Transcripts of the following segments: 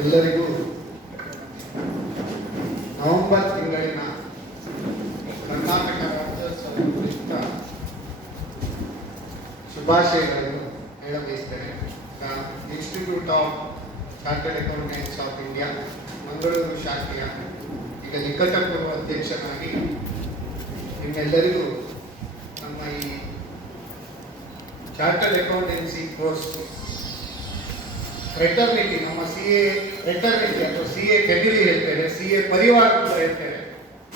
ಎಲ್ಲರಿಗೂ ನವೆಂಬರ್ ತಿಂಗಳಿನ ಕರ್ನಾಟಕ ರಾಜ್ಯೋತ್ಸವ ಕುರಿತ ಶುಭಾಶಯಗಳನ್ನು ಹೇಳಬಯಸ್ತೇನೆ. Institute of chartered accountants of India Mangaluru ಶಾಖೆಯ ಈಗ ನಿಕಟಪೂರ್ವ ಅಧ್ಯಕ್ಷನಾಗಿ ನಿಮ್ಮೆಲ್ಲರಿಗೂ ನಮ್ಮ ಈ ಚಾರ್ಟರ್ಡ್ ಅಕೌಂಟೆನ್ಸಿ ಕೋರ್ಸ್ ಫ್ರೆಟರ್ನಿಟಿ, ನಮ್ಮ CA ಫ್ರೆಟರ್ನಿಟಿ ಅಥವಾ CA ಫ್ಯಾಮಿಲಿ ಹೇಳ್ತೇವೆ, CA ಪರಿವಾರ ಅಂತ ಹೇಳ್ತೇವೆ.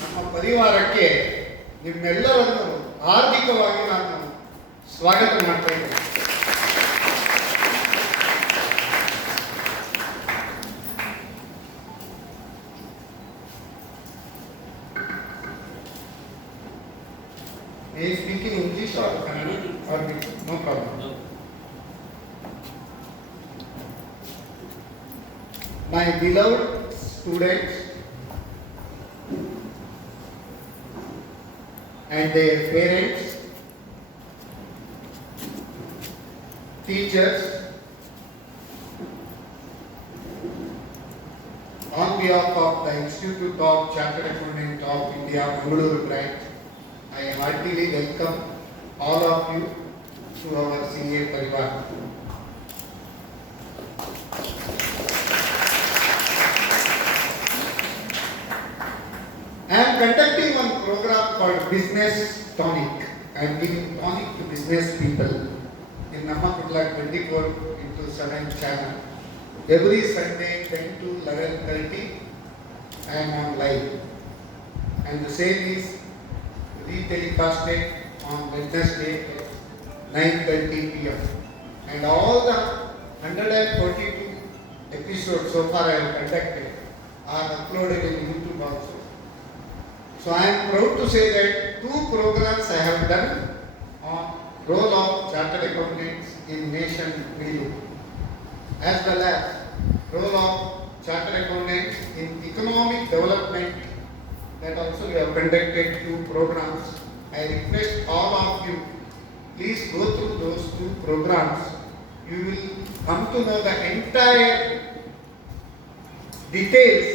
ನಮ್ಮ ಪರಿವಾರಕ್ಕೆ ನಿಮ್ಮೆಲ್ಲರನ್ನು ಹಾರ್ದಿಕವಾಗಿ ನಾನು ಸ್ವಾಗತ ಮಾಡ್ತಾ ಇದ್ದೇನೆ. May I speak in English or Kannada or no problem? My beloved students and their parents, teachers, on behalf of the Institute of Chartered Accountants of India, Mangaluru branch, I heartily welcome all of you to our CA Parivar. I am conducting one program called Business Tonic. I am giving tonic to business people in Namakudla 24/7 channel. Every Sunday 10 to 11:30 I am on live. And the same is re-telecasted on Wednesday at 9:30 p.m. And all the 142 episodes so far I have conducted are uploaded in YouTube also. So I am proud to say that 2 programs I have done on role of chartered accountants in nation building, as well as role of chartered accountants in economic development. That also we have conducted 2 programs. I request all of you, please go through those 2 programs. You will come to know the entire details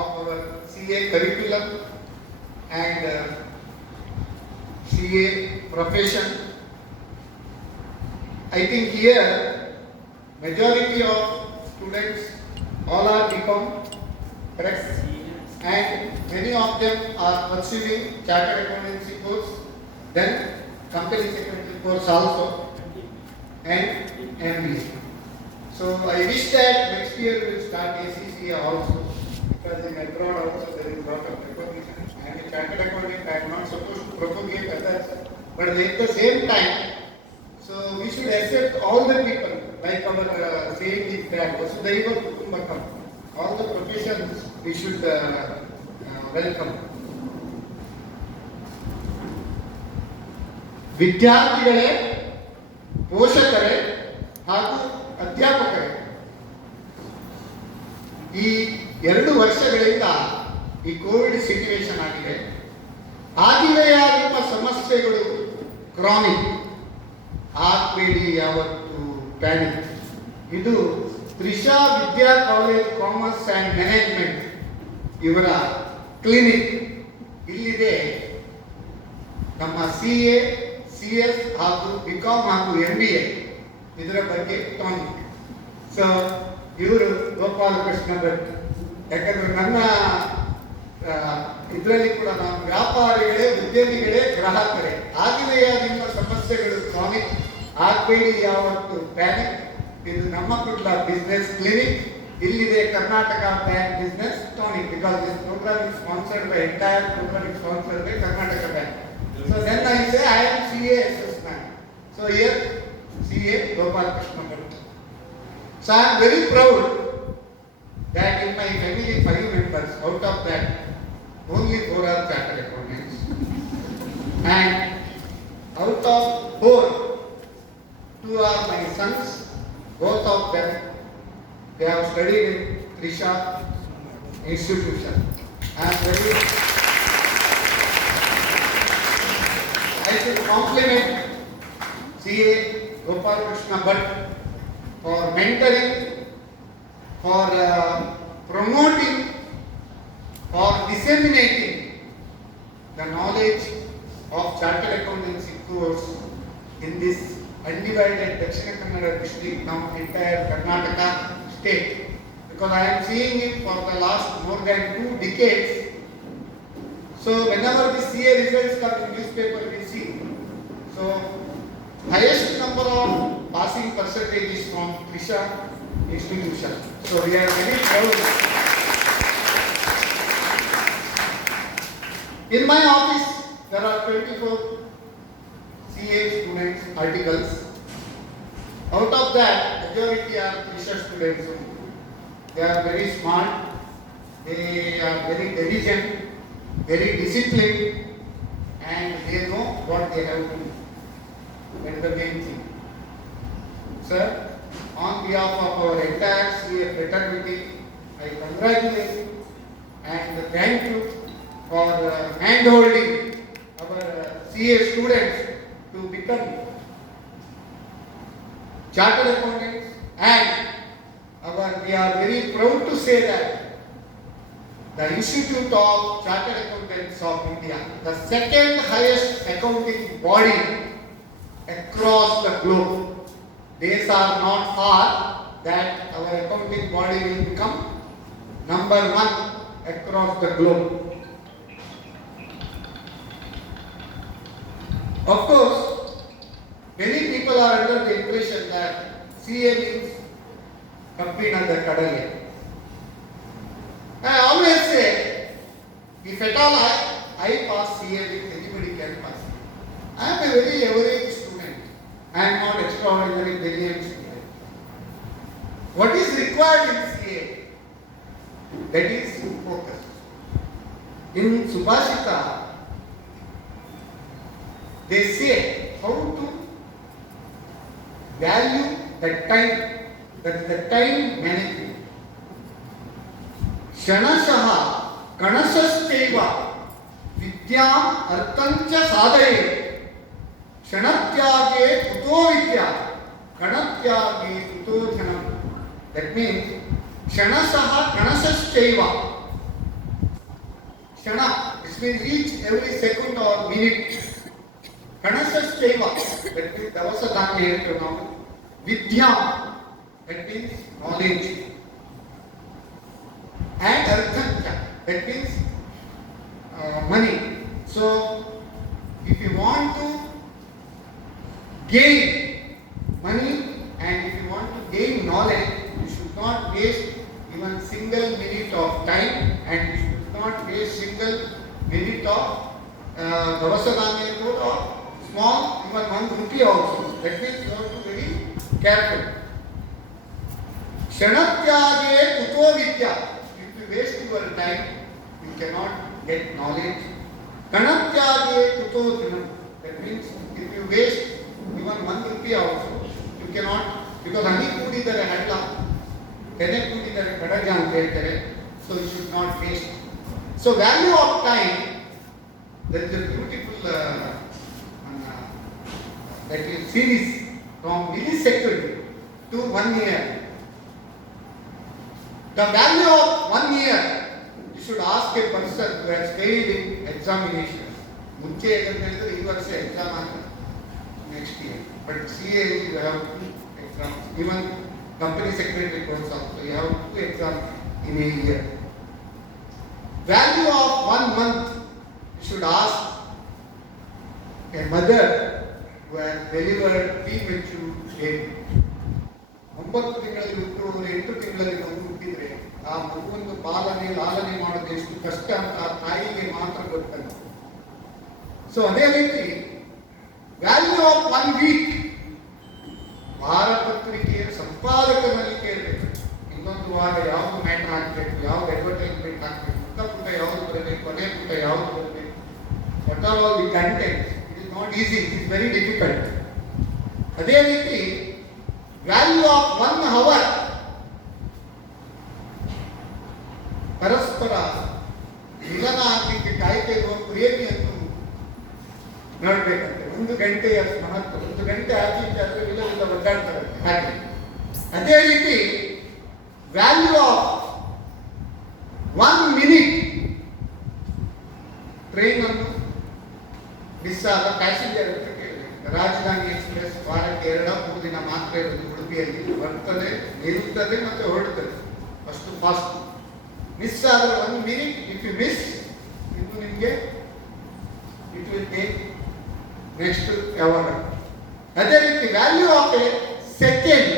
of our CA curriculum and CA profession. I think here majority of students all are become correct, and many of them are pursuing chartered accountancy course, then company secretary course also, and MBA. So I wish that next year we will start ACCA also, because in abroad also there is a lot of recognition. I am a chartered accountant, I am not supposed to propagate others, but at the same time, so we should accept all the people, like our saying is that Vasudhaiva Kutumbakam, all the professions we should welcome. ವಿದ್ಯಾರ್ಥಿಗಳೇ, ಪೋಷಕರೇ ಹಾಗೂ ಅಧ್ಯಾಪಕರೇ, ಈ 2 ವರ್ಷಗಳಿಂದ ಈ Covid situation ಆಗಿದೆ. ಆಗಿವೆಯಾಗಿರುವ ಸಮಸ್ಯೆಗಳು chronic, ಆಗಬೇಡಿ ಯಾವತ್ತು panic. ಇದು ತ್ರಿಷಾ ವಿದ್ಯಾ ಕಾಲೇಜ್ ಕಾಮರ್ಸ್ ಆ್ಯಂಡ್ ಮ್ಯಾನೇಜ್ಮೆಂಟ್ ಇವರ ಕ್ಲಿನಿಕ್ ಇಲ್ಲಿದೆ. ನಮ್ಮ CA, CS ಹಾಗೂ BCom ಹಾಗೂ MBA ಇದರ ಬಗ್ಗೆ ಟಾನಿಕ್. ಸೊ ಇವರು ಗೋಪಾಲಕೃಷ್ಣ ಭಟ್, ಯಾಕಂದ್ರೆ ನನ್ನ ಇದರಲ್ಲಿ ಕೂಡ ನಾವು ವ್ಯಾಪಾರಿಗಳೇ, ಉದ್ಯಮಿಗಳೇ, ಗ್ರಾಹಕರೇ. ಆಗಿದೆಯಾ ನಿಮ್ಮ ಸಮಸ್ಯೆಗಳು ಕ್ರಾನಿಕ್, ಆಗಬೇಡಿ ಯಾವತ್ತು ಪ್ಯಾನಿಕ್. ಇದು ನಮ್ಮ ಕುಡ್ಲ ಬಿಸ್ನೆಸ್ ಕ್ಲಿನಿಕ್, ಇಲ್ಲಿದೆ Karnataka bank business tonic, because this programme is sponsored by entire programme is sponsored by Karnataka bank. So then I say I am CA assessment. So here CA Gopalakrishna Bhatt. So I am very proud that in my family 5 members, out of that only 4 are chartered accountants, and out of 4, 2 are my sons. Both of them they have studied in Trisha institution. I am very I should compliment CA Gopal Krishna Bhatt for mentoring, for promoting, for disseminating the knowledge of chartered accountancy course in this undivided Dakshina Kannada district, now entire Karnataka state. Because I am seeing it for the last more than 2 decades. So whenever the CA results come in newspaper, we see. So highest number of passing percentage is from Trisha institution. So we are very proud. In my office, there are 24 CA students articles. Out of that, majority are Trisha students. They are very smart, they are very diligent, very disciplined, and they know what they have to do. That is the main thing. Sir, on behalf of our entire CA fraternity, I congratulate you and thank you for hand-holding our CA students to become chartered accountants, and we are very proud to say that the Institute of Chartered Accountants of India, the second highest accounting body across the globe. Days are not far that our accounting body will become number 1 across the globe. Of course, many people are under the impression that CA means Kappina the Kadale. I always say, if at all I pass CA, anybody can pass. I am a very average student. I am not extraordinary brilliant student. What is required in CA? That is focus. In Subhashita, they say how to value the time, that is the time management. Shanashaha kanasasteva vidyam artancha sadhaye shanatyage kuto vidya kanatyage kuto dhanam. That means Shanasaha kanasasteva. Shana, this means each every second or minute. Kanasasteva, that means Davasadanya economic. Vidyam, that means knowledge. And arthancha, that means money. So, if you want to gain money and if you want to gain knowledge, you should not waste even single minute of time, and you should not waste single minute of Davasadanya or small, even 1 rupee also. That means you have to be very careful. Shanatyage kuto vidya. If you waste your time, you cannot get knowledge. Kanatyage kuto dhanam. That means if you waste even 1 rupee also, you cannot, because ani kudidare hadla, tene kudidare kadaja anta ಹೇಳ್ತಾರೆ. So you should not waste. So value of time, there is a beautiful that is series from millisecond to 1 year. The value of 1 year, you should ask a person who has failed in examinations. ಮುಂಚೆ ಏನಂತ ಈ ವರ್ಷ exam ಆಗ್ತದೆ next year. But CA you have 2 exams. Even company secretary course also you have 2 exams in a year. Value of 1 month, you should ask a mother who has delivered premature baby. 9 ತಿಂಗಳಲ್ಲಿ ಬಿಟ್ಟು 8 ತಿಂಗಳಲ್ಲಿ ಮಗು ಹುಟ್ಟಿದ್ರೆ ಆ ಮಗುವನ್ನು ಲಾಲನೆ ಮಾಡೋದು ಎಷ್ಟು ಕಷ್ಟ ಅಂತ ಆ ತಾಯಿಗೆ ಮಾತ್ರ ಗೊತ್ತಲ್ಲ. ಸೊ ಅದೇ ರೀತಿ ವ್ಯಾಲ್ಯೂ ಆಫ್ 1 ವೀಕ್, ವಾರಪತ್ರಿಕೆಯ ಸಂಪಾದಕನಲ್ಲಿ ಕೇಳಬೇಕು. ಇನ್ನೊಂದು ವಾರ ಯಾವುದು ಮ್ಯಾಟರ್ ಹಾಕಬೇಕು, ಯಾವ್ದು ಅಡ್ವರ್ಟೈಸ್ಮೆಂಟ್ ಹಾಕಬೇಕು, ಪುಟ ಯಾವುದು ಬರಬೇಕು, ಕೊನೆ ಪುಟ ಯಾವುದು ಬರಬೇಕು, what are all the content. It is not easy, it is very difficult. ಅದೇ ರೀತಿ ವ್ಯಾಲ್ಯೂ ಆಫ್ 1 ಅವರ್, ಪರಸ್ಪರ ಮಿಲನ ಆಗಲಿಕ್ಕೆ ಕಾಯ್ತಾ ಇರುವ ಪ್ರೇಮಿಯನ್ನು ನೋಡ್ಬೇಕಂತೆ. 1 ಗಂಟೆಯ ಮಹತ್ವ, 1 ಗಂಟೆ ಆಚೆ ಈಚೆ ಆದ್ರೆ ಇಲ್ಲ ಒದ್ದಾಡ್ತಾರೆ. ಹಾಗೆ ಅದೇ ರೀತಿ ವ್ಯಾಲ್ಯೂ ಆಫ್ 1 minute ಟ್ರೈನ್ ಅನ್ನು ಮಿಸ್ ಆದ ಪ್ಯಾಸೆಂಜರ್ ಅಂತ ಕೇಳಿ, ರಾಜಧಾನಿ ಎಕ್ಸ್ಪ್ರೆಸ್ ವಾರಕ್ಕೆ 2-3 ದಿನ ಮಾತ್ರ ಇರೋದು ಉಡುಪಿಯಲ್ಲಿ, ಬರ್ತದೆ, ನಿಲ್ಲುತ್ತದೆ ಮತ್ತೆ ಹೊರಡುತ್ತದೆ, ಅಷ್ಟು ಫಾಸ್ಟ್. ಮಿಸ್ ಆದ್ರೆ 1 minute, ಇಫ್ ಯು ಮಿಸ್, ಇನ್ನು ನಿಮಗೆ ಇಟ್ ವಿಲ್ ಟೇಕ್ ನೆಕ್ಸ್ಟ್ ಯಾವಾಗ. ಅದೇ ರೀತಿ value of a second,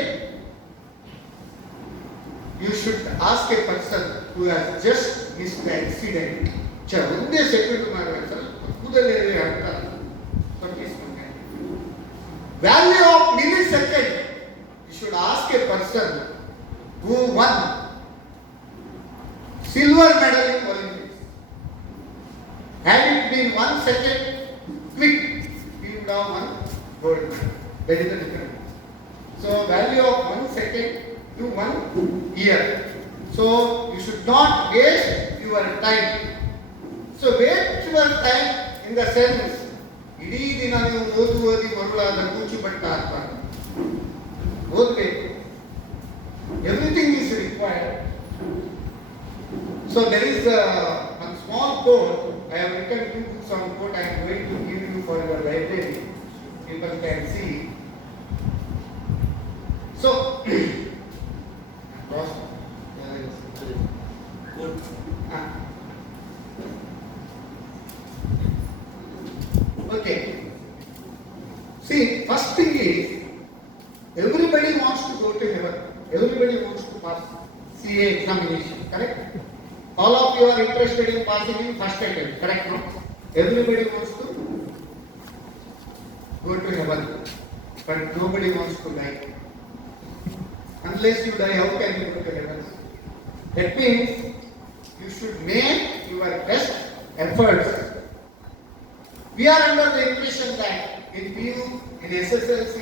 you should ask a person who has just miss the accident. ಒಂದೇ ಸೆಕೆಂಡ್ ಮಾಡುವ ಕೂದಲೇ ಆಗ್ತಾರೆ. Value of millisecond, you should ask a person who won silver medal in Olympics. Had it been 1 second quick, he would have won gold medal. That is the difference. So value of 1 second to 1 year. So you should not waste your time. So waste your time in the sense, ಇಡೀ ದಿನ ನೀವು ಓದಿ ಮರುಳಾದ ಕೂಚು but ಆಗ್ತಾರೆ, ಓದಬೇಕು. Everything is required. So there is one small quote. I have written 2 books on quote. I am going to give you for your library. People can see. So, okay. See, first thing is, everybody wants to go to heaven. Everybody wants to pass CA examination, correct? All of you are interested in passing in first attempt, correct? No? Everybody wants to go to heaven, but nobody wants to die. Unless you die, how can you go to heaven? That means you should make your best efforts. We are under the impression that in PU, in SSLC,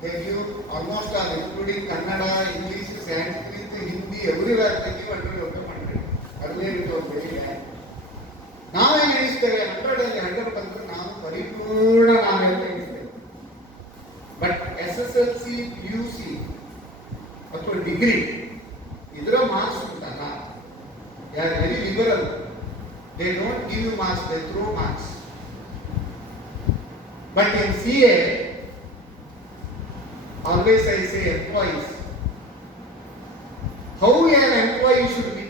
they give almost all, including Kannada, English, Sanskrit, Hindi, everywhere they give 100. Earlier it was very bad. ನಾವೇನು ಎಣಿಸ್ತೇವೆ 100 ಬಂದ್ರೆ ನಾವು ಪರಿಪೂರ್ಣ ನಾವೆಲ್ಲ ಎಣಿಸ್ತೇವೆ. But SSLC, PUC ಅಥವಾ degree ಇದರ marks ಉಂಟಲ್ಲ, they are very liberal. They don't give you marks, they throw marks. But in CA, always I say employees, how an employee should be.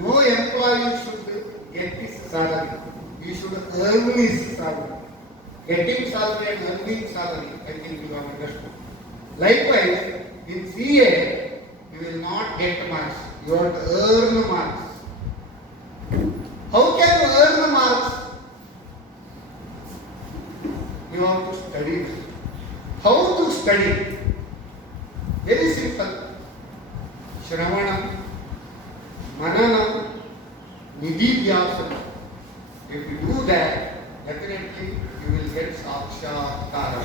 No employee should get his salary. He should earn his salary. Getting salary and earning salary, I think you have understood. Likewise, in CA, you will not get marks. You have to earn marks. How can you earn the marks? You have to study. How to study? Very simple. Shravanam, Mananam, Nididhyasana. If you do that, definitely you will get Sakshakara.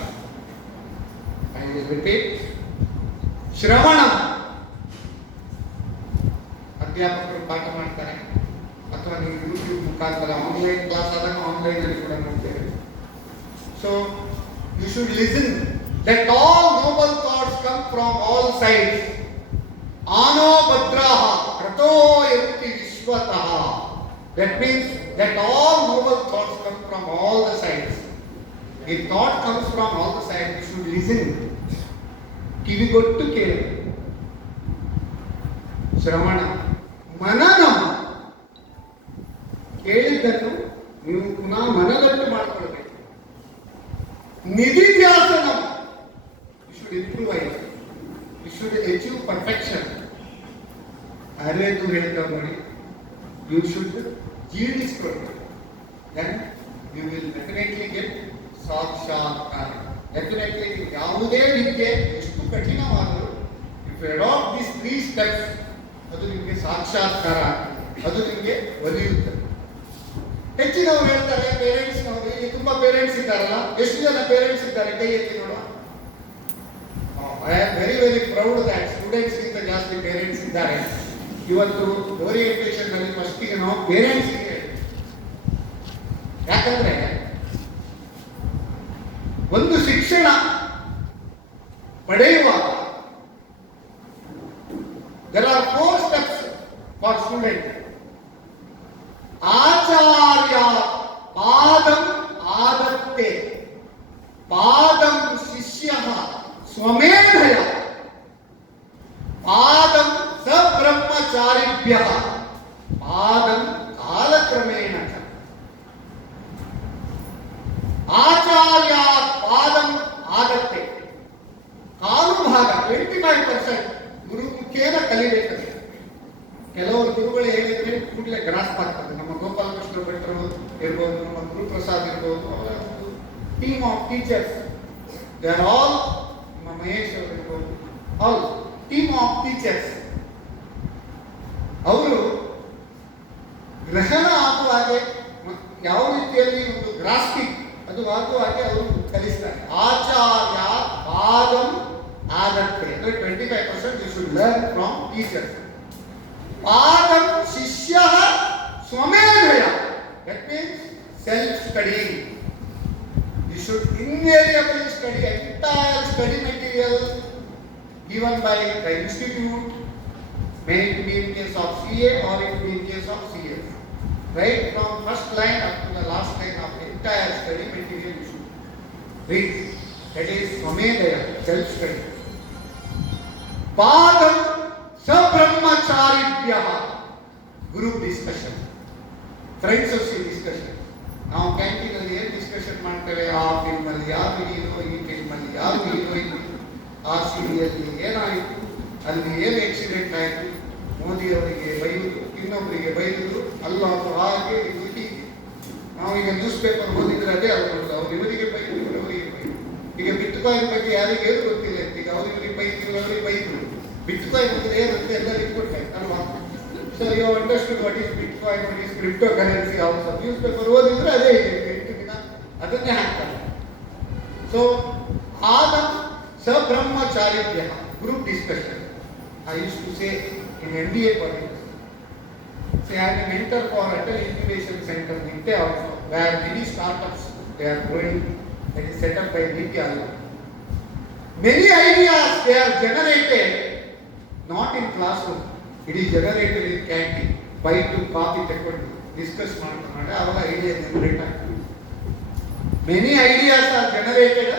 I will repeat. Shravanam. ಅಧ್ಯಾಪಕರು ಪಾಠ ಮಾಡ್ತಾರೆ, ಅಥವಾ ನೀವು YouTube ಮುಖಾಂತರ online class ಆದಾಗ ಆನ್ಲೈನಲ್ಲಿ ಕೂಡ ನೋಡ್ತೇವೆ. So you should listen. Let all noble thoughts come from all sides. Ano Bhadraha Krato Yanti Vishwataha. That means that all noble thoughts come from all the sides. If thought comes from all the sides, you should listen. Kivigottu kelu. Shravana. Mananam. ಕೇಳಿದ್ದನ್ನು ನೀವು ಪುನಃ ಮನದಟ್ಟು ಮಾಡಿಕೊಳ್ಳಬೇಕು. ನಿಧಿಧ್ಯಾಸನ. You should improvise. You should achieve perfection. ಅರೇದು ಹೇಳ್ತಾ ನೋಡಿ. You should ಜೀರ್ಣಿಸ್ಕೊಳ್ಳಿ. Then you will definitely get ಸಾಕ್ಷಾತ್ಕಾರ. Definitely ಯಾವುದೇ ವಿದ್ಯೆ ಎಷ್ಟು ಕಠಿಣವಾದರೂ if you adopt these 3 steps, ಅದು ನಿಮಗೆ ಸಾಕ್ಷಾತ್ಕಾರ, ಅದು ನಿಮಗೆ ಒಲಿಯುತ್ತದೆ. ಹೆಚ್ಚಿನವರು ಹೇಳ್ತಾರೆ ಪೇರೆಂಟ್ಸ್ ನವರು, ಇಲ್ಲಿ ತುಂಬಾ ಪೇರೆಂಟ್ಸ್ ಇದ್ದಾರಲ್ಲ, ಎಷ್ಟು ಜನ ಪೇರೆಂಟ್ಸ್ ಇದ್ದಾರೆ ಕೈ ಎತ್ತಿ ನೋಡುವ. I am very very proud that students ಗಿಂತ ಜಾಸ್ತಿ ಪೇರೆಂಟ್ಸ್ ಇದ್ದಾರೆ. ಇವತ್ತು ಓರಿಯೆಂಟೇಷನ್ ನಲ್ಲಿ ಫಸ್ಟಿಗೆ ನಾವು ಪೇರೆಂಟ್ಸ್ ಗೆ, ಯಾಕಂದ್ರೆ ಒಂದು ಶಿಕ್ಷಕ ಪಡೆಯುವಾಗ there are 4 steps for student. ಆಚಾರ್ಯ ಪಾದಂ ಆದತ್ತೆ, ಪಾದಂ ಶಿಷ್ಯ ಸ್ವಮೇಧಯ, ಪಾದಂ ಸಬ್ರಹ್ಮಚಾರಿಭ್ಯ, ಪಾದಂ ಕಾಲಕ್ರಮೇಣ ಚ. ಆಚಾರ್ಯ ಪಾದಂ ಆದತ್ತೆ, ಕಾಲು ಭಾಗ 25% ಗುರು ಮುಖೇನ ಕಲಿಬೇಕಂತೆ. ಕೆಲವರು ಗುರುಗಳು ಹೇಳಿದ್ರೆ ಕೂಡಲೇ ಗ್ರಾಸ್ಪ್ ಆಗ್ತದೆ. ನಮ್ಮ ಗೋಪಾಲಕೃಷ್ಣ ಭಟ್ರು ಇರ್ಬೋದು, ನಮ್ಮ ಗುರುಪ್ರಸಾದ್ ಇರ್ಬೋದು, ಅವರ team of teachers, they are all, ನಮ್ಮ ಮಹೇಶ್ ಅವರು ಇರ್ಬೋದು, ಆಲ್ ಟೀಮ್ ಆಫ್ ಟೀಚರ್ಸ್. ಅವರು ಗ್ರಹಣ ಆಗುವ ಹಾಗೆ ಯಾವ ರೀತಿಯಲ್ಲಿ ಒಂದು ಗ್ರಾಸ್ಪಿಂಗ್ ಅದು ಆಗುವ ಹಾಗೆ ಅವರು ಕಲಿಸ್ತಾರೆ. ಆಚಾರ್ಯ ಪಾದಂ ಆದತ್ತೆ ಅಂದರೆ 25% you should learn from teachers. ಪಾದಂ ಶಿಷ್ಯ ಸ್ವಮೇಧಯ, that means self studying. You should invariably study entire study material given by the institute, may it be in case of CA or it be in case of CS. Right from first line up to the last line of the entire study material you should read. That is Swamedaya, self study. Padam Sabrahmacharibhya, group discussion, friends associate discussion. ನಾವು canteen ಅಲ್ಲಿ ಏನು discussion ಮಾಡ್ತೇವೆ, ಆ film ಅಲ್ಲಿ ಯಾರು hero, ಈ film ಅಲ್ಲಿ ಯಾರು ಹೀರೋಯಿನ್, ಆ ಸೀರಿಯಲ್ಲಿ ಏನಾಯಿತು, ಅಲ್ಲಿ ಏನು ಆಕ್ಸಿಡೆಂಟ್ ಆಯಿತು, ಮೋದಿ ಅವರಿಗೆ ಬೈಯುವುದು, ಇನ್ನೊಬ್ಬರಿಗೆ ಬೈಯುವುದು, ಅಲ್ಲದು ಹಾಗೆ ಹೀಗೆ. ನಾವೀಗ ನ್ಯೂಸ್ ಪೇಪರ್ ಓದಿದ್ರೆ ಅದೇ ಆಗ್ಬೋದು, ಅವ್ರು ಇವರಿಗೆ ಬೈದ್ರು, ಅವರಿಗೆ ಬೈದ್ರು. ಈಗ ಬಿಟ್ಕಾಯಿನ್ ಬಗ್ಗೆ ಯಾರಿಗೆ ಏನು ಗೊತ್ತಿಲ್ಲ, ಈಗ ಅವ್ರಿಗೆ ಬೈದ್ರು, ಅವರಿಗೆ ಬೈದ್ರು. ಬಿಟ್ಕಾಯಿನ್ ಅಂದ್ರೆ ಏನಂತ ಎಲ್ಲರಿಗೂ ಕೊಡ್ತಾರೆ ಅಲ್ವಾ? So you understood what is bitcoin, what is cryptocurrency also. News paper ಓದಿದ್ರೆ ಅದೇ ಇದೆ, 8 ದಿನ ಅದನ್ನೇ ಹಾಕ್ತಾರೆ. ಸೊ ಆದ ಸಬ್ರಹ್ಮಚಾರಿಭ್ಯ, group discussion. I used to say in MBA colleges, say I am a mentor for Atal Incubation Center, India also, where many startups they are growing, that is set up by NITI Aayog. Many ideas they are generated not in classroom, it is generated in canteen. Bite to coffee ತೆಕ್ಕೊಂಡು discuss ಮಾಡ್ತಾರೆ, ಅವರ idea generate ಆಗ್ತದೆ. Many ideas are generated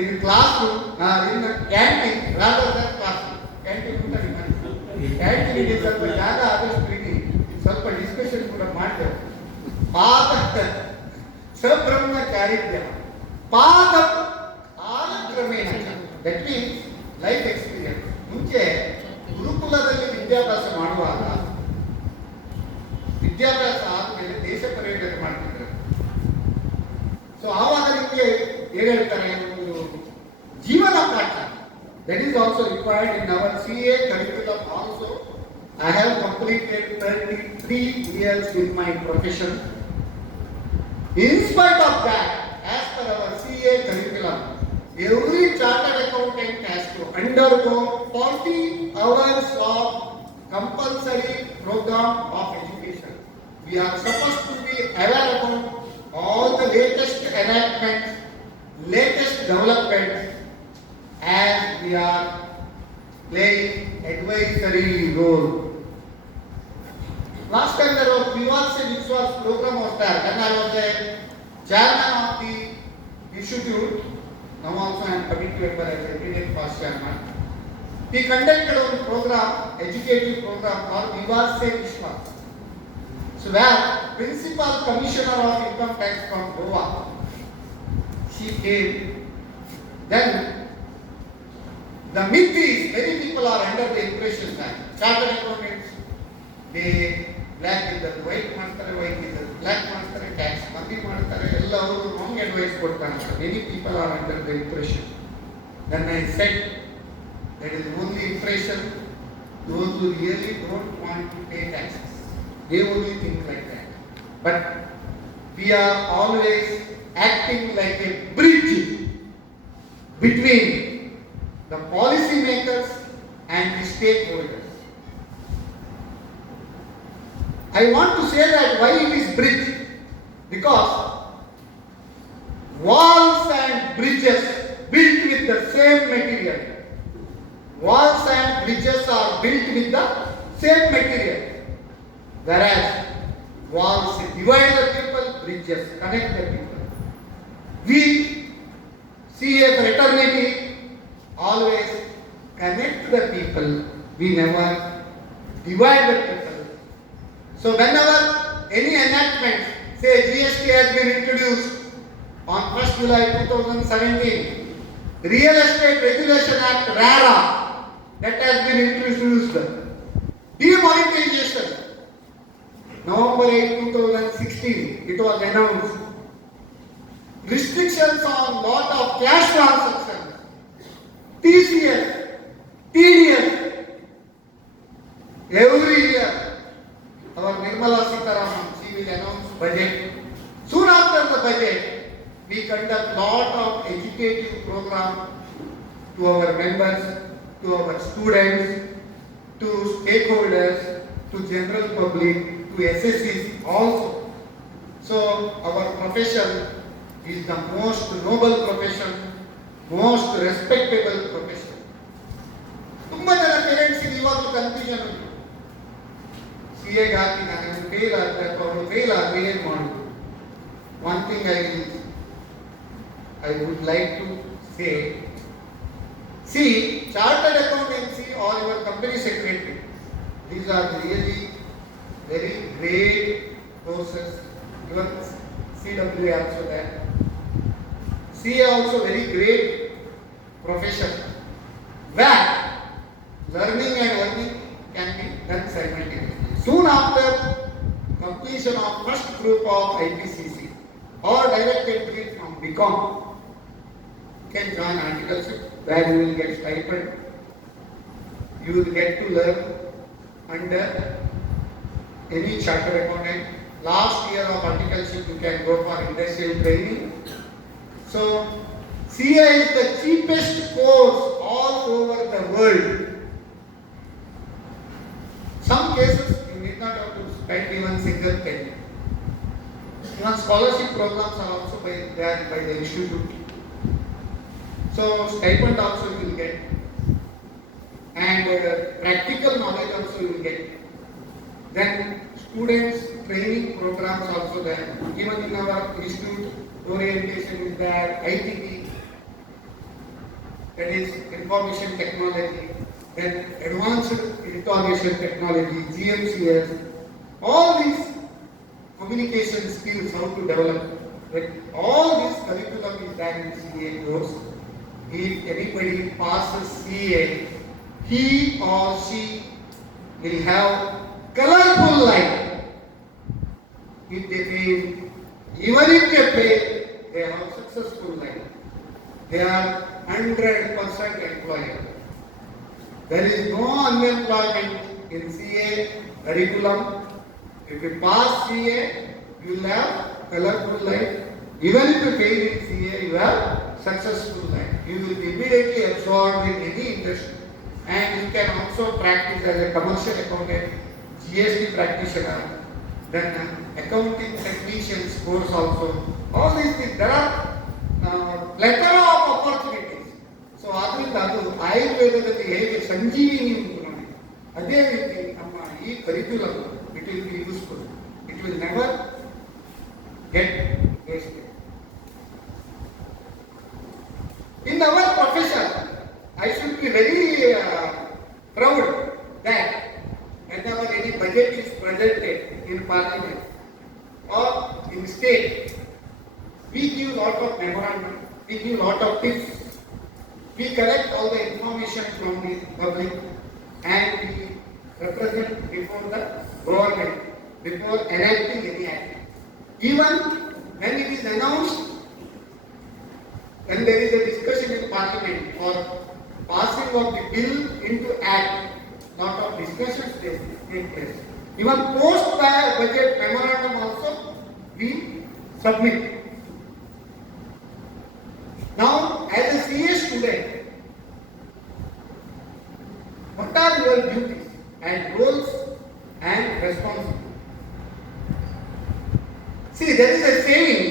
in classroom, in the canteen rather than classroom. Canteen ಊಟ canteen ಸ್ವಲ್ಪ ಜಾಗ ಆದಷ್ಟು ಬಿಡಿ, ಸ್ವಲ್ಪ ಡಿಸ್ಕಷನ್ ಕೂಡ ಮಾಡ್ತೇವೆ. ಪಾದ ಸಬ್ರಹ್ಮಚಾರಿಭ್ಯ, ಪಾದ ಕಾಲಕ್ರಮೇಣ, ದಟ್ ಮೀನ್ಸ್ ಲೈಫ್ ಎಕ್ಸ್ಪೀರಿಯನ್ಸ್. ಮುಂಚೆ ಗುರುಕುಲದಲ್ಲಿ ವಿದ್ಯಾಭ್ಯಾಸ ಮಾಡುವಾಗ, ವಿದ್ಯಾಭ್ಯಾಸ ಆದಮೇಲೆ ದೇಶ ಪರ್ಯಟನೆ ಮಾಡ್ತಿದ್ದಾರೆ. ಸೊ ಆವಾಗ ನಿಮಗೆ ಏನು ಹೇಳ್ತಾರೆ, ಒಂದು ಜೀವನ ಪಾಠ. That is also required in our CA curriculum also. I have completed 33 years in my profession. In spite of that, as per our CA curriculum, every chartered accountant has to undergo 40 hours of compulsory program of education. We are supposed to be aware about all the latest enactments, latest developments, as we are playing advisory role. Last time there was Vivad Se Vishwas program was there. Then I was the chairman of the institute. Now also I am committee member as a immediate past chairman. We conducted a program, educative program called Vivad Se Vishwas. So where Principal Commissioner of Income Tax from Goa, she came. Then the myth is many people are under the impression that chartered accountants they black ಇದ್ದರೆ white ಮಾಡ್ತಾರೆ, white ಇದ್ದರೆ black ಮಾಡ್ತಾರೆ, tax ಕಮ್ಮಿ ಮಾಡ್ತಾರೆ, ಎಲ್ಲ ಅವರು wrong advice ಕೊಡ್ತಾರೆ. Many people are under the impression. Then I said that is only impression. Those who really don't want to pay taxes, they only think like that. But we are always acting like a bridge between the policy makers and the stakeholders. I want to say that why it is bridge, because walls and bridges built with the same material. Walls and bridges are built with the same material. Whereas walls divide the people, bridges connect the people. We see a fraternity always connect the people. We never divide the people. So whenever any enactment, say GST has been introduced on 1st July 2017, Real Estate Regulation Act RARA that has been introduced, demonetization, November 8, 2016, it was announced. Restrictions on lot of cash transactions, TCS, TDS. Every year, our Nirmala Sitharaman, she will announce budget. Soon after the budget, we conduct lot of educative program to our members, to our students, to stakeholders, to general public, to SSCs also. So our profession is the most noble profession, most respectable profession. ತುಂಬಾ ಜನ parents ಇವಾಗಲೂ confusion ಉಂಟು. CA ಗಾಗಿ ನಾನು fail ಆದ್ರೆ ಅಥವಾ ಅವರು fail ಆದ್ರೆ ಏನು ಮಾಡೋದು? One thing I would like to say, see, chartered accountancy or your company secretary, these are really very great courses. Even CWA also there. CA also very great profession where learning and earning can be done simultaneously. Soon after completion of first group of IPCC or direct entry from BCom, you can join articleship where you will get stipend. You will get to learn under any chartered accountant. Last year of articleship you can go for industrial training. So CA is the cheapest course all over the world. Some cases you need not have to spend even single penny. Even scholarship programs are also there by the institute. So stipend also you will get, and practical knowledge also you will get. Then students training programs also there. Even in our institute, orientation is there, ITT, that is information technology, then advanced information technology, GMCS, all these communication skills, how to develop. All this curriculum is there in CA course. If anybody passes CA, he or she will have colorful life. If they fail, even if they fail, they have successful life. They are 100% employer. There is no unemployment in CA curriculum. If you pass CA, you will have colorful life. Even if you fail in CA, you have successful life. You will be immediately absorbed in any industry. And you can also practice as a commercial accountant, GST practitioner, then accounting technicians course also. All these things, there are plethora of opportunities. So ಆದ್ರಿಂದ ಅದು ಆಯುರ್ವೇದದಲ್ಲಿ ಹೇಗೆ ಸಂಜೀವಿನಿ ಉಂಟು ನೋಡಿ, ಅದೇ ರೀತಿ ನಮ್ಮ ಈ curriculum it will be useful. It will never get wasted. In our profession, I should be very proud that whenever any budget is presented in parliament or in state, we give lot of memorandum, we give lot of tips, we collect all the information from the public and we represent before the government before enacting any act. Even when it is announced, when there is a discussion in parliament or passing of the bill into act, lot of discussions take place. Even post budget memorandum also we submit. Now, as a CA student, what are your duties and roles and responsibilities? See, there is a saying,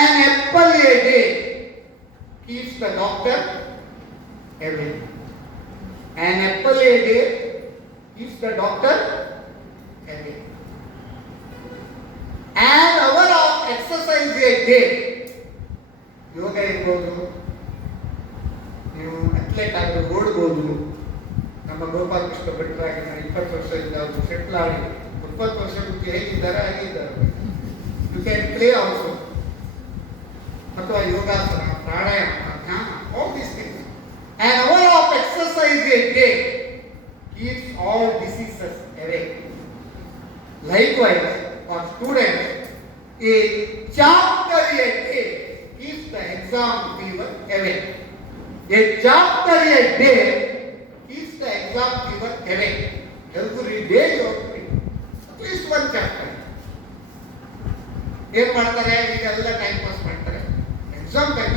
an apple a day keeps the doctor away. An apple a day keeps the doctor away. An hour of exercise a day. ಯೋಗ ಇರ್ಬೋದು, ನೀವು athlete ಆದರೂ ಓಡ್ಬೋದು. ನಮ್ಮ ಗೋಪಾಲ್ ಕೃಷ್ಣ ಭಟ್ರಾಗಿದ್ದಾರೆ, 20 ವರ್ಷದಿಂದ ಅವರು settle ಆಗಿ 20 ವರ್ಷಕ್ಕೆ ಹೇಗಿದ್ದಾರೆ ಹಾಗೆ ಇದ್ದಾರೆ. You can play also. ಅಥವಾ yogasana, pranayama, dhyana, all these things. An hour of exercise a day keeps all diseases away. Likewise, for students, a chapter a day keeps the exam fever away. A chapter a day keeps the exam fever away. Every day you have to read at least one chapter. ಏನು ಮಾಡ್ತಾರೆ ಈಗೆಲ್ಲ time pass ಮಾಡ್ತಾರೆ. Exam time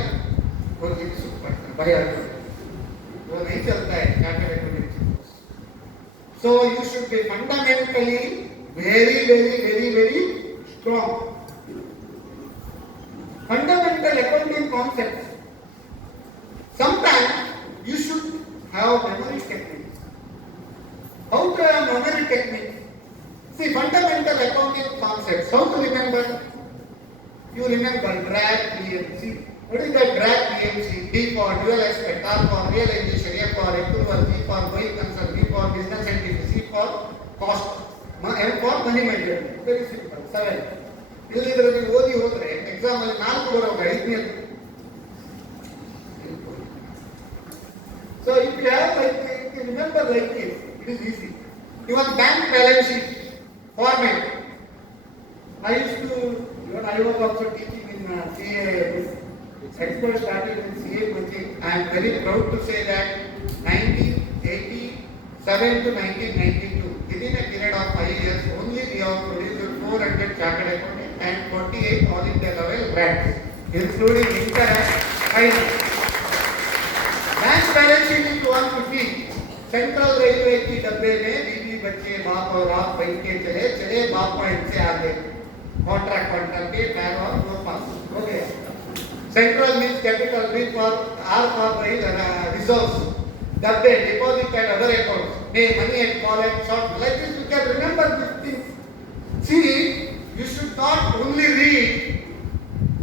ಹೋಗಿ ಸುಖ ಮಾಡ್ತಾರೆ, ಭಯ ಆಗ್ತದೆ. वो नहीं चलता है chartered accountant. So you should be fundamentally very strong. Fundamental accounting concepts. Sometimes you should have memory techniques. How to have memory techniques? See, fundamental accounting concepts. How to remember? You remember DRAC, PMC. What is that DRAC, PMC? D for dual aspect, R for realization, A for approval, G for going concern, B for business entity, C for cost, M for money management. Very simple. 7. ಇಲ್ಲಿದ್ರಲ್ಲಿ ಓದಿ ಹೋದ್ರೆ exam ಅಲ್ಲಿ 4 ಬರೋವಾಗ 5ನೇ. So if you have like, if you remember like this, it is easy. Even bank balance sheet format. I used to, even I was also teaching in CA. Expert started in CA coaching. I am very proud to say that 1987 to 1992, within a period of 5 years, only we have produced 400 chartered accountants and 48 all India level grants, including inter and finance. Bank balance sheet is 150. Central railway की डब्बे में बीबी बच्चे बाप और आप बैठ के चले बाप और इनसे आगे कॉन्ट्रैक्ट पे पैर और वो पास हो गया. Central means capital, B for R for resource. Dabbe, deposit and other accounts. Pay money and call and short. Like this, you can remember these things. See, you should not only read.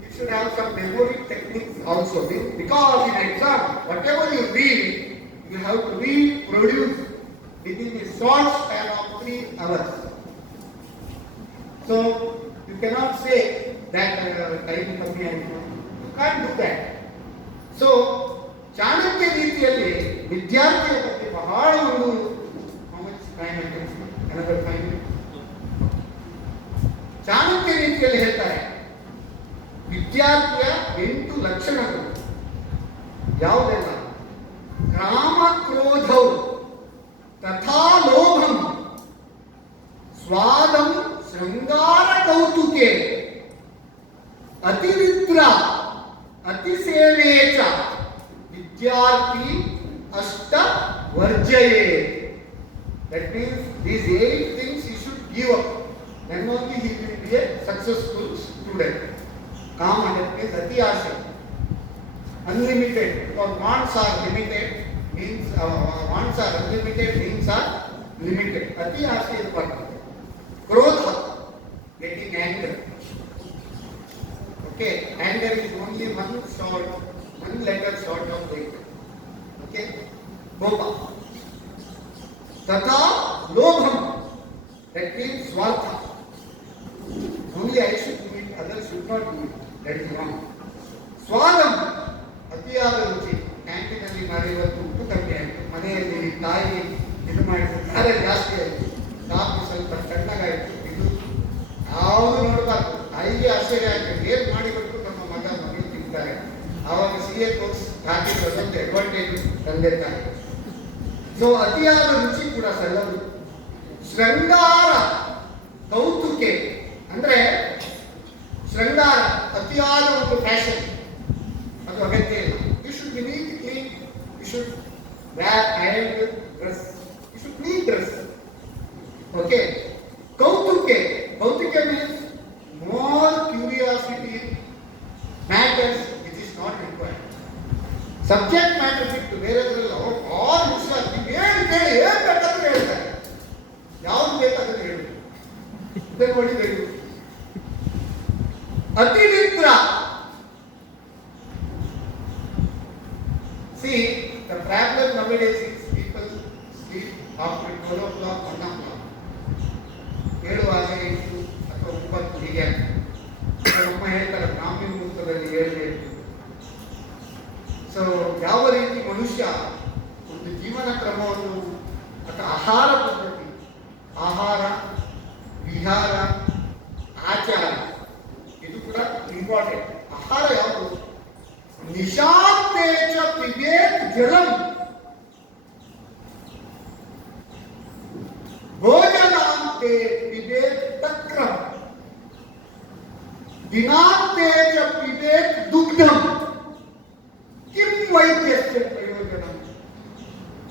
You should have some memory techniques also. Because in exam, whatever you read, you have to reproduce within a short span of 3 hours. So, you cannot say that time coming. Can't do that. So, Chanakya ರೀತಿಯಲ್ಲಿ ವಿದ್ಯಾರ್ಥಿಯ ಬಗ್ಗೆ ಬಹಳ ಒಂದು ಚಾಣಕ್ಯ ರೀತಿಯಲ್ಲಿ ಹೇಳ್ತಾರೆ ವಿದ್ಯಾರ್ಥಿಯ 8 ಲಕ್ಷಣಗಳು ಯಾವುದೆಲ್ಲ? ಕಾಮ ಕ್ರೋಧೌ ತಥಾ ಲೋಭಂ ಸ್ವಾದಂ ಶೃಂಗಾರ ಕೌತುಕೆ ಅತಿನಿದ್ರಾ अतिसेवेच विद्यार्थी अष्ट वर्जये. That means these 8 things he should give up. Then only he will be a successful student. Kama, that means ati asha, unlimited. Because wants are limited means wants are unlimited, means are limited. Ati asha is what? Krodha, getting angry. Okay, anger is only one letter short of it. Okay, Kopa. Tata lobham, that means swartha. Only I should do it, others should not do it. That is wrong. Swadam, atiyada ruchi. ಕ್ಯಾಂಟೀನಲ್ಲಿ ಮಾಡಿರುವಂಥ ಉಪ್ಪು ಕಮ್ಮಿ ಆಯಿತು, ಮನೆಯಲ್ಲಿ ತಾಯಿ ಇದು ಮಾಡಿದ್ರು ಖಾರ ಜಾಸ್ತಿ ಆಯಿತು, ಕಾಫಿ ಸ್ವಲ್ಪ ಸಣ್ಣಗಾಯಿತು. ಇದು ಯಾವುದು ನೋಡಬಾರ್ದು. ತಾಯಿಗೆ ಆಶ್ಚರ್ಯ ಆಗ್ತದೆ, ಏನು ಮಾಡಿಬಿಟ್ಟು ನಮ್ಮ ಮಗಳು ತಿಂತಾರೆ. ಆವಾಗ CA ಕೋರ್ಸ್ ಹಾಕಿರೋದೊಂದು ಅಡ್ವಾಂಟೇಜ್ ತಂದೆ ತಾಯಿ. ಸೊ ಅತಿಯಾದ ರುಚಿ ಕೂಡ ಸಲ್ಲದು. ಶೃಂಗಾರ ಕೌತುಕೆ ಅಂದ್ರೆ ಶೃಂಗಾರ, ಅತಿಯಾದ ಒಂದು ಫ್ಯಾಷನ್, ಅದು ಅಗತ್ಯ ಇಲ್ಲ. You should be neat clean, you should wear iron dress, you should neat dress. Okay. ಕೌತುಕೆ, ಕೌತುಕೆ means more curiosity matters which is not required. Subject matter ಬಿಟ್ಟು ಬೇರೆದ್ರಲ್ಲಿ ಅವ್ರು ಆರು ವಿಷಯ ಏನು ಕೇಳಿ ಏನು ಬೇಕಾದ್ರೂ ಹೇಳ್ತಾರೆ, ಯಾವ್ದು ಬೇಕಾದ್ರೂ ಹೇಳಿ ನೋಡಿ ಹೇಳಿ. ಅತಿ ನಿದ್ರ. See, the problem nowadays is people sleep after 12 o'clock, 1 o'clock. ಹೇಳುವಾಗ 8 ಅಥವಾ 9 ಹೀಗೆ ನಮ್ಮ ಹೇಳ್ತಾರೆ ಬ್ರಾಹ್ಮಿ ಮುಹೂರ್ತದಲ್ಲಿ ಹೇಳಬೇಕು. ಸೊ ಯಾವ ರೀತಿ ಮನುಷ್ಯ ಒಂದು ಜೀವನ ಕ್ರಮವನ್ನು ಅಥವಾ ಆಹಾರ ಪದ್ಧತಿ, ಆಹಾರ ವಿಹಾರ ಆಚಾರ ಇದು ಕೂಡ ಇಂಪಾರ್ಟೆಂಟ್. ಆಹಾರ ಯಾವುದು? ನಿಶಾಂತೆ ಚ ಪಿಬೇತ್ ಜಲಂ, ಭೋಜನಾಂತೆ ಪಿಬೇತ್ ತಕ್ರಂ, ದಿನಾಂತೆ ಚ ಪಿಬೇತ್ ದುಗ್ಧಂ, ಕಿಂ ವೈದ್ಯಸ್ಯ ಪ್ರಯೋಜನಂ.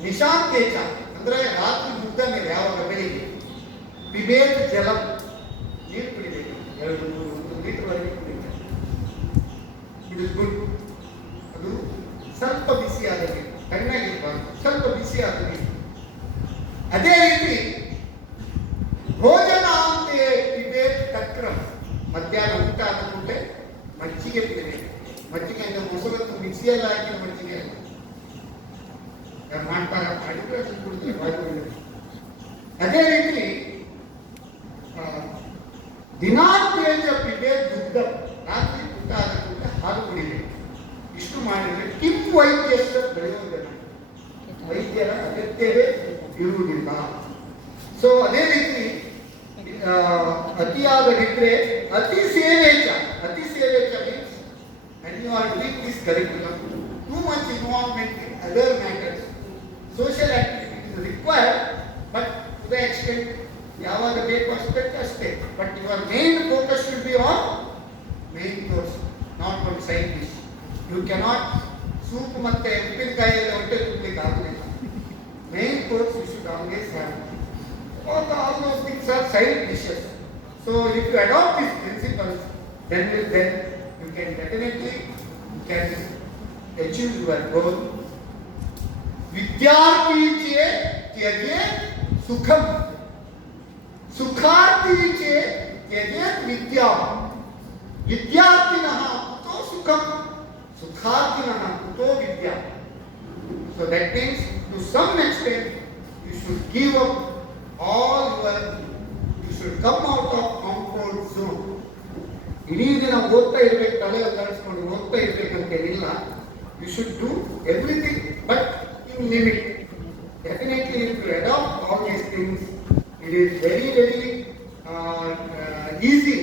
ನಿಶಾಂತೆ ಚ ಅಂದ್ರೆ ರಾತ್ರಿ ಮುಗ್ದ ಮೇಲೆ ಯಾವಾಗ ಬೆಳಿಗ್ಗೆ ಪಿಬೇತ್ ಜಲಂ, ನೀರು ಕುಡಿಬೇಕು, 2-3 ಲೀಟರ್ ವರೆಗೆ ಕುಡಿಬೇಕು. It is good. ಅದು ಸ್ವಲ್ಪ ಬಿಸಿಯಾದ ನೀರು, ತಣ್ಣಗಿರಬಾರ್ದು, ಸ್ವಲ್ಪ ಬಿಸಿಯಾದ ನೀರು. ಅದೇ ರೀತಿ ಭೋಜನ ಅಂತೆ ಪಿಬೇತ್ ತಕ್ರಂ, ಮಧ್ಯಾಹ್ನ ಊಟ ಆದ ಕೂಡಲೇ ಮಜ್ಜಿಗೆ ಕುಡಿಬೇಕು. ಮಜ್ಜಿಗೆ ಅಂದ್ರೆ ಮೊಸರನ್ನು ಮಿಕ್ಸಿಯಲ್ಲಿ ಹಾಕಿ ಮಜ್ಜಿಗೆ ಮಾಡ್ತಾರ, ಮಾಡಿದ್ರೆ ಅದು ಕುಡಿದ್ರೆ ಬಾಯಿ. ಅದೇ ರೀತಿ ದಿನಾಂತೇಜ ಪಿಬೇತ್ ದುಗ್ಧಂ, ರಾತ್ರಿ ಊಟ ಆದ ಕೂಡಲೇ ಹಾಲು ಕುಡಿಬೇಕು. ಇಷ್ಟು ಮಾಡಿದರೆ ಕಿಂ ವೈದ್ಯಸ್ಯ ಪ್ರಯೋಜನ, ವೈದ್ಯರ ಅಗತ್ಯವೇ ಇರುವುದಿಲ್ಲ. ಸೊ ಅದೇ ರೀತಿ ಅತಿಯಾದ ನಿದ್ರೆ, ಅತಿ ಸೇವೇಚ. ಅತಿ ಸೇವೇಚ means when you are doing this curriculum, too much involvement in other matters, social activity is required, but to the extent ಯಾವಾಗ ಬೇಕು ಅಷ್ಟೇ. But your main focus should be on main course, not on side dish. You cannot soup ಮತ್ತೆ ಉಪ್ಪಿನಕಾಯಿಯಲ್ಲಿ ಹೊಟ್ಟೆ ತುಂಬಲಿಕ್ಕೆ ಆಗುದಿಲ್ಲ. Main course you should always have. All those things are side dishes. So if you adopt these principles, then you can definitely achieve your goal. विद्यार्थी चेत् त्यजेत् सुखम, सुखार्थी चेत् त्यजेत् विद्यां, विद्यार्थिनः कुतो सुखम, सुखार्थिनः कुतो विद्या. So that means to some extent you should give up all you should come out of comfort zone. ಇಡೀ ದಿನ ಓದ್ತಾ ಇರ್ಬೇಕು, ತಲೆ ಕಳಿಸ್ಕೊಂಡು ಓದ್ತಾ ಇರ್ಬೇಕಂತೇನಿಲ್ಲ. You should do everything but in limit. Definitely if you adapt all these things, it is very very easy.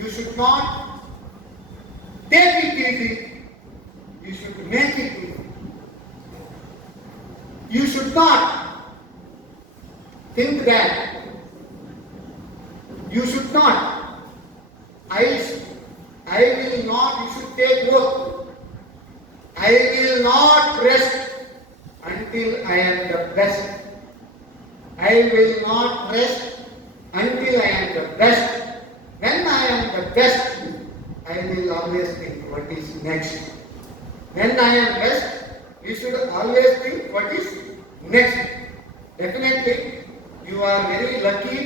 You should not take it easy, you should make it easy. You should not think that, you should not, I will not, you should take work, I will not rest until I am the best, I will not rest until I am the best. When I am the best, I will always think what is next. When I am best, you should always think what is next. Definitely you are very lucky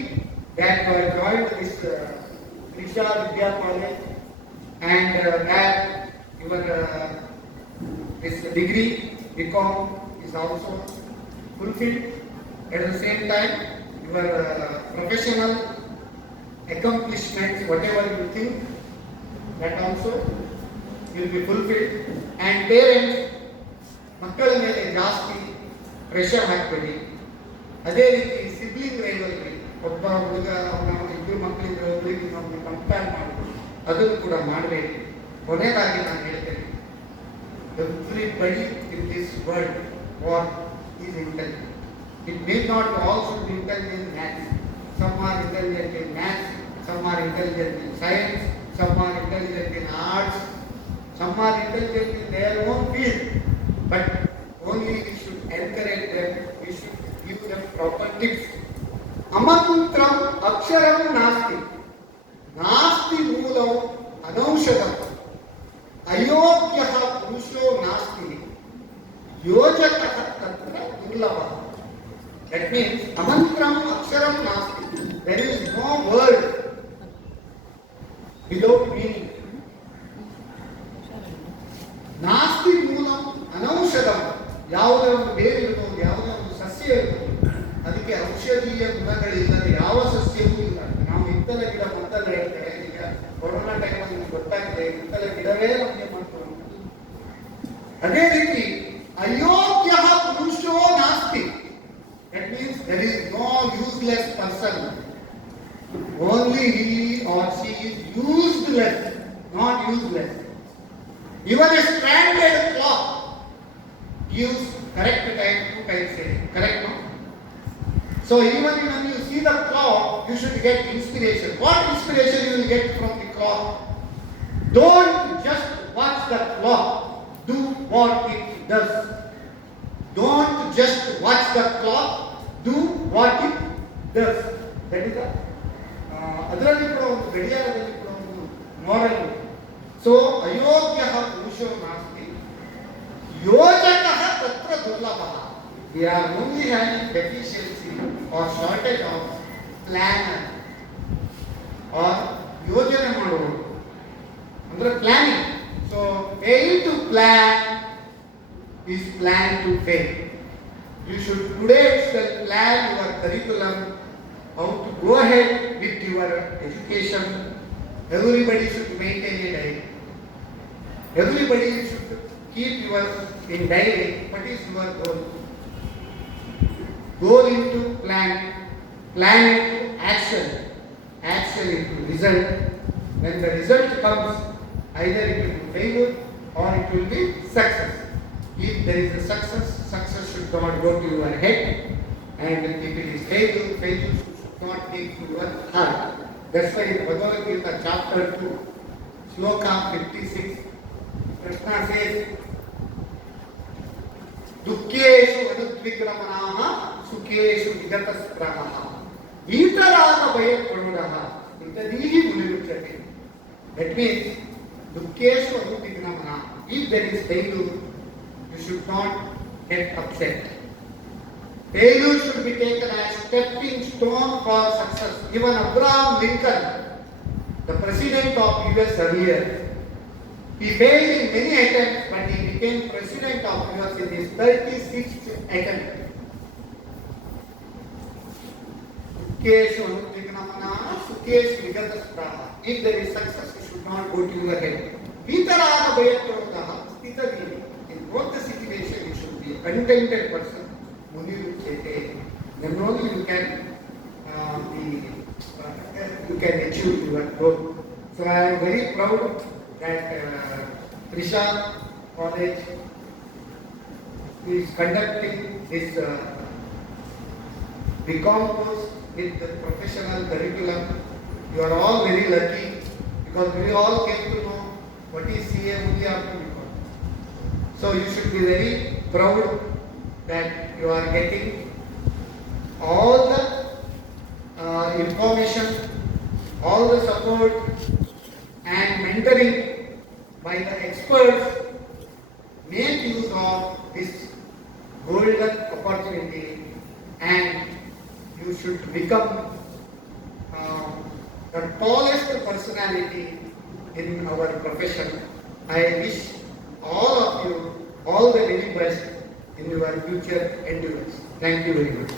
that you have joined this Krisha Vidya College, and that your this degree BCom is also fulfilled. At the same time, your professional accomplishments, whatever you think, that also will be fulfilled. And parents, ಮಕ್ಕಳ ಮೇಲೆ ಜಾಸ್ತಿ pressure ಹಾಕಬೇಡಿ. ಅದೇ ರೀತಿ sibling rivalry, ಒಬ್ಬ ಹುಡುಗ ಅವನ ಇಬ್ಬರು ಮಕ್ಕಳಿದ್ರೆ ಒಬ್ಬರಿಗೆ ಇನ್ನೊಬ್ಬರು ಕಂಪೇರ್ ಮಾಡಬೇಕು, ಅದನ್ನು ಕೂಡ ಮಾಡಬೇಕು. ಕೊನೆಯದಾಗಿ ನಾನು ಹೇಳ್ತೇನೆ, everybody in this world what is intelligent. It may not all should be intelligent in maths. Some are intelligent in maths, some are intelligent in science, some are intelligent in arts, some are intelligent in their own field. But only we should encourage them, we should give them proper tips. ಅಮಂತ್ರಂ ಅಕ್ಷರಂ ನಾಸ್ತಿ, ನಾಸ್ತಿ ಮೂಲಂ ಅನೌಷಧಂ, ಅಯೋಗ್ಯಃ ಪುರುಷೋ ನಾಸ್ತಿ, Yojaka tatra durlabha. That means amantram aksharam nasti. There is no word without meaning. ನಾಸ್ತಿ ಮೂಲಂ ಅನೌಷಧಂ. ಯಾವುದೇ ಒಂದು ಬೇರೆ ಇರಬಹುದು, ಯಾವುದೇ ಒಂದು ಸಸ್ಯ ಇರಬಹುದು, ಅದಕ್ಕೆ ಔಷಧೀಯ ಗುಣಗಳಿಲ್ಲದೆ ಯಾವ ಸಸ್ಯವೂ ಇಲ್ಲ. ನಾವು ಹಿತ್ತಲ ಗಿಡ ಮತ್ತಲ್ಲ ಹೇಳ್ತೇವೆ. ಈಗ ಕೊರೋನಾ ಟೈಮಲ್ಲಿ ನಿಮ್ಗೆ ಗೊತ್ತಾಗಿದೆ, ಹಿತ್ತಲ ಗಿಡವೇ ನಮಗೆ ಮಾಡ್ಕೊಂಡು. ಅದೇ ರೀತಿ ಅಯೋಗ್ಯ ಪುರುಷೋ ನಾಸ್ತಿ. That means there is no useless person. Only he or she is useless, not useless. Even a stranded clock gives correct time 2 times a day. Correct, no? So even when you see the clock, you should get inspiration. What inspiration you will get from the clock? Don't just watch the clock. Do what it does. Don't just watch the clock. Do what it does. That is the ಅದರಲ್ಲಿ ಕೂಡ ಒಂದು ಗಡಿಯಾರದಲ್ಲಿ ಕೂಡ ಒಂದು moral. So ಅಯೋಗ್ಯ ಪುರುಷೋ ನಾಸ್ತಿ ಯೋಜಕ ತತ್ರ ದುರ್ಲಭ. We are only having deficiency or shortage of planner or ಯೋಜನೆ ಮಾಡುವುದು ಅಂದ್ರೆ planning. So fail to plan is plan to fail. You should today itself plan your curriculum, how to go ahead with your education. Everybody should maintain a diary. Everybody should keep your in diary. What is your goal? Goal into plan, plan into action, action into result. When the result comes, either it will be failure or it will be success. If there is a success, success should not go to your head, and if it is failure, failure should not take to your heart. That's why in Bhagavad Gita chapter 2, sloka 56, Krishna says, Dukkeshu anudvigramanaha sukeshu vigataspraha itaraga bhayapadudaha itadihi mulimuchate. That means, Dukkeshu anudvigramanaha. If there is failure, you should not get upset. Failure should be taken as stepping stone for success. Even Abraham Lincoln, the president of US earlier, he failed in many attempts, but he became president of US in his 36th attempt. Sukeshu anudvignamana, sukeshu vigataspraha. If there is success, you should not go to your head. Vitaraga bhayapadudaha stitavini. In both the situation, you should be a contented person. Then only you can achieve your goal. So I am very proud that Trisha College is conducting this BCom course with the professional curriculum. You are all very lucky because we all came to know what is CA only after BCom. So you should be very proud that you are getting all the information, all the support and mentoring by the experts. Make use of this golden opportunity and you should become the tallest personality in our profession. I wish all of you all the very best in your future endeavors. Thank you very much.